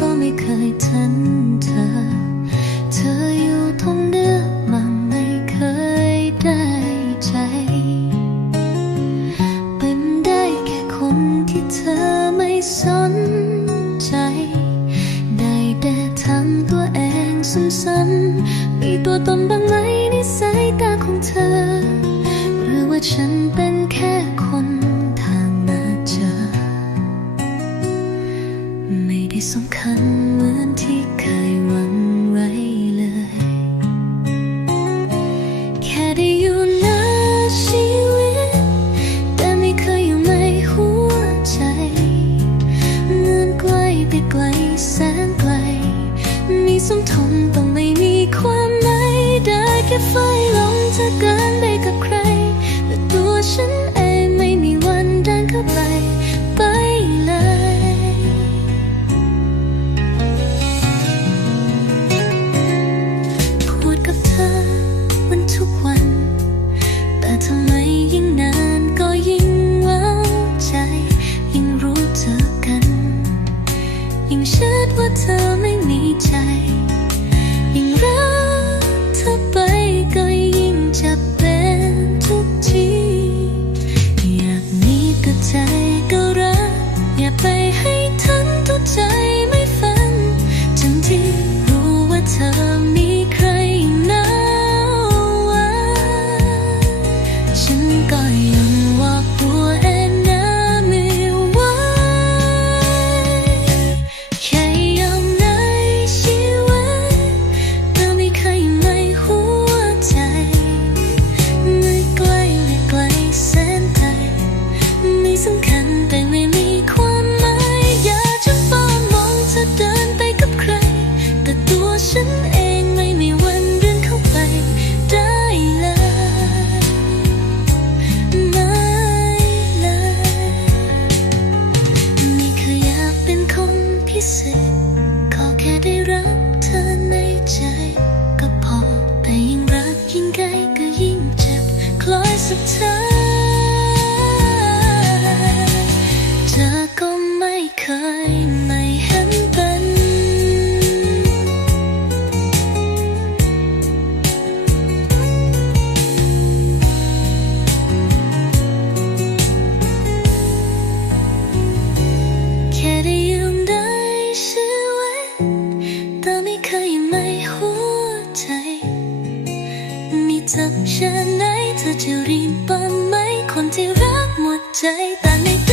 ก็ไม่เคยทันเธอ เธออยู่ตรงเนื้อมาไม่เคยได้ใจ เป็นได้แค่คนที่เธอไม่สนใจ ได้แต่ทำตัวเองซ้ำๆมีตัวตนบ้างไหมในสายตาของเธอ หรือว่าฉันเป็นแค่คน ไม่ได้สำคัญเหมือนที่เคยหวังไว้เลย แค่ได้อยู่ในชีวิต แต่ไม่เคยอยู่ในหัวใจเหมือนไกลไปไกลแสนไกล มีสมทนต้องไม่มีความหมายได้แค่ไฟลงเธอเกินไปกับใคร แต่ตัวฉัน ใจ ยิ่งรักเธอไปก็ยิ่งจะเป็นทุกที อยากมีก็ใจก็รัก อย่าไปให้ทั้งตัวใจไม่ฝันจนที่รู้ว่าเธอมีใครหนาวไว้ฉันก็ยั พิเศษขอแค่ได้รักเธอในใจก็พอแต่ยิ่งรักยิ่งใกล้ก็ยิ่งเจ็บคล้อยสุดท้ายเธ เธอแค่ไหนเธอจะรีบบ้างไหมคนที่รักหมดใจแต่ใน